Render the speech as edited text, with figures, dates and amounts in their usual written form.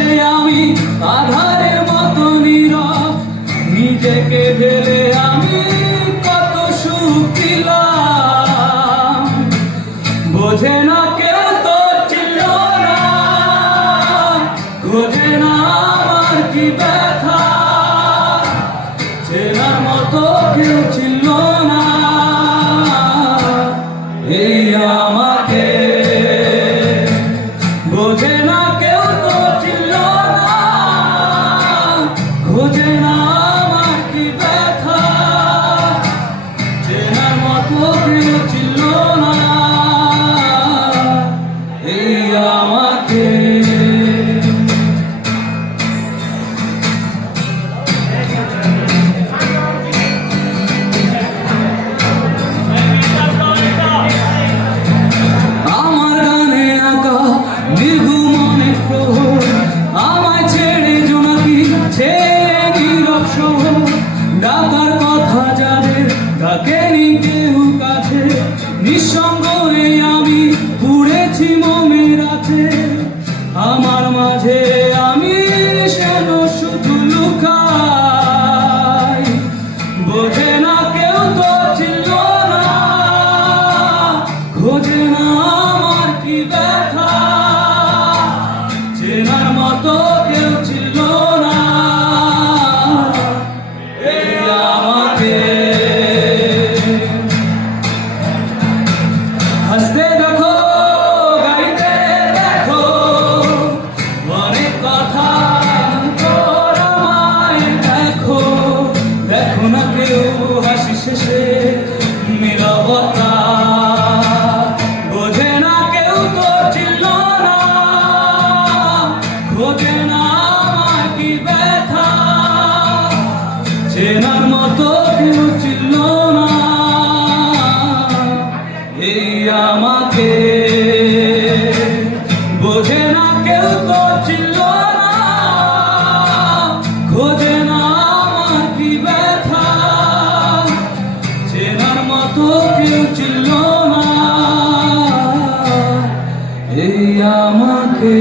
শেষে আমি আধারের মতো নীরব, নিজেকে ঢেলে আমি কত সুখ দিলাম। বোঝে না কেউ তো ছিল না, বোঝে না আমার কি ব্যথা, চেনার মতো কেউ ছিল না এই আমাকে। বোঝে না কেউ তো ছিল না, বোঝে না আমার কি ব্যথা, চেনার মতো কেউ ছিল না এই আমাকে। ডাকার কথা যাদের ডাকেনি কেউ কাছে, নিঃসঙ্গ নেই আমি পুড়েছি মনের আছে। আমার মাঝে আমি যেন শুধু লুকাই, বোঝে না কেউ তো ছিল না, খোঁজে না আমার কি ব্যথা, চেনার মতো কেউ ছিল না এই আমাকে। হাসতে দেখো, গাইতে দেখো, অনেক কথা তোর আমায় দেখো। দেখো না কেউ হাসি শেষে নীরবতা, বোঝে না কেউ তো ছিল না, খোঁজে না আমার কি ব্যথা, চেনার মতো কেউ ছিল না এই আমাকে। বোঝে না কেউ তো ছিল না, খোঁজে না আমার কি ব্যথা, চেনার মতো কেউ ছিল না এই আমাকে।